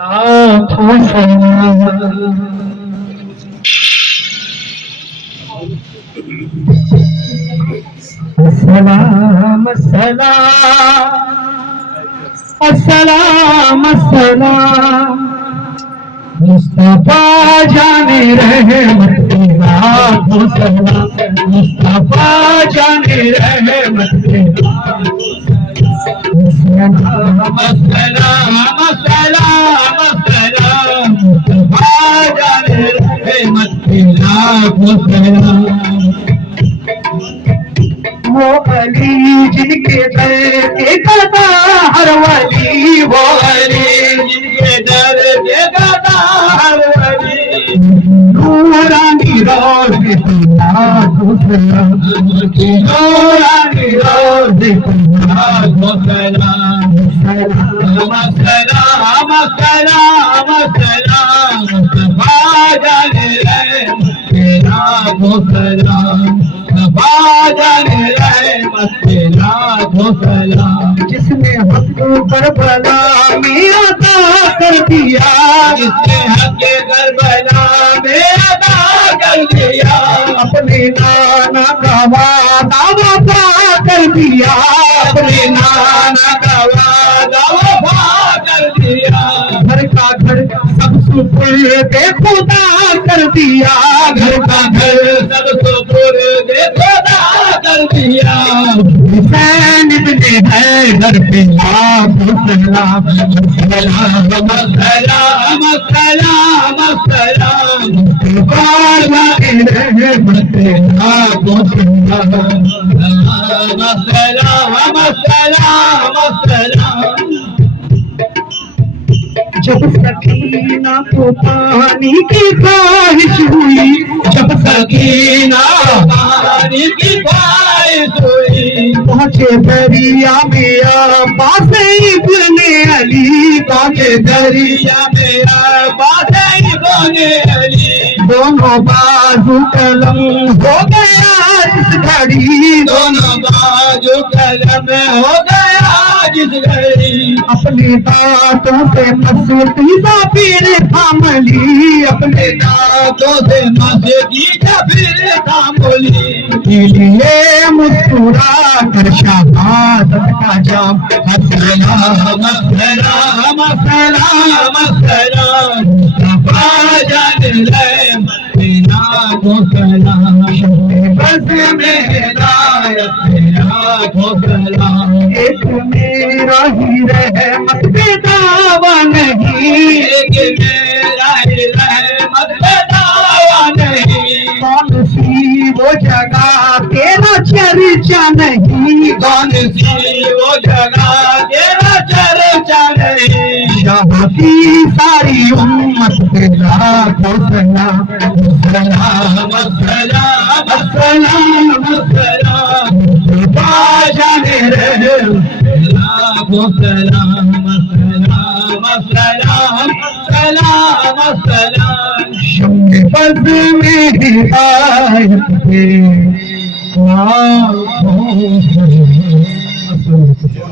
लाखों सलाम। अस्सलाम अस्सलाम अस्सलाम अस्सलाम मुस्तफा जाने रहमत के लाखों सलाम। मुस्तफा जाने रहमत के लाखों सलाम। अस्सलाम अस्सलाम अस्सलाम मुस्तफा जाने रहमत के लाखों सलाम। वो अली जिनके दर के गदा हर वली, वो अली जिनके दर के गदा हर वली, नूरानी रोज़े लाखों सलाम। नूरानी रोज़े लाखों सलाम। सलाम सलाम सलाम सलाम मुस्तफा जाने रहमत के लाखों सलाम। जिसने हक करबला में अदा कर दिया, जिसने हक करबला में अदा कर दिया, अपने नाना का वादा वफा कर दिया, अपने नाना का वादा वफा कर दिया। घर का घर सब सुपुर्द खुदा कर दिया, घर का घर सब सुपुर्द खुदा कर दिया। हुसैन इब्ने हैदर पे लाखों सलाम। सलाम सलाम सलाम सलाम मुस्तफा जाने रहमत के लाखों सलाम। सलाम सलाम सलाम। जब सकीना को पानी की ख्वाहिश हुई, जब सकीना पानी की ख्वाहिश हुई, पहुंचे दरिया में अब्बास इब्ने अली, पहुंचे दरिया में अब्बास इब्ने अली। दोनों बाजू कलम हो गया जिस घड़ी, दोनों बाजू कलम हो गया जिस घड़ी। अपने दांतों से मस्ती फिर थाम ली, अपने दांतों से मस्ती फिर थाम ली। लिए मुस्कुरा कर शहादत का जाम। अस्सलाम अस्सलाम अस्सलाम अस्सलाम मुस्तफा जाने रहमत के लाखों सलाम। बस में हिदायत के लाखों सलाम। एक मेरा ही रहमत पे दावा नहीं, एक मेरा ही रहमत पे दावा नहीं। कौन सी वो जगह तेरा चर्चा नहीं, कौन सी वो जगह तेरा चर्चा नहीं। शाह की सारी उम्मत पे लाखों सलाम। सलाम सलाम सलाम सलाम मुस्तफा जाने रहमत के लाखों सलाम। सलाम सलाम सलाम सलाम शम्मे बज़ में हिदायत के लाखों सलाम।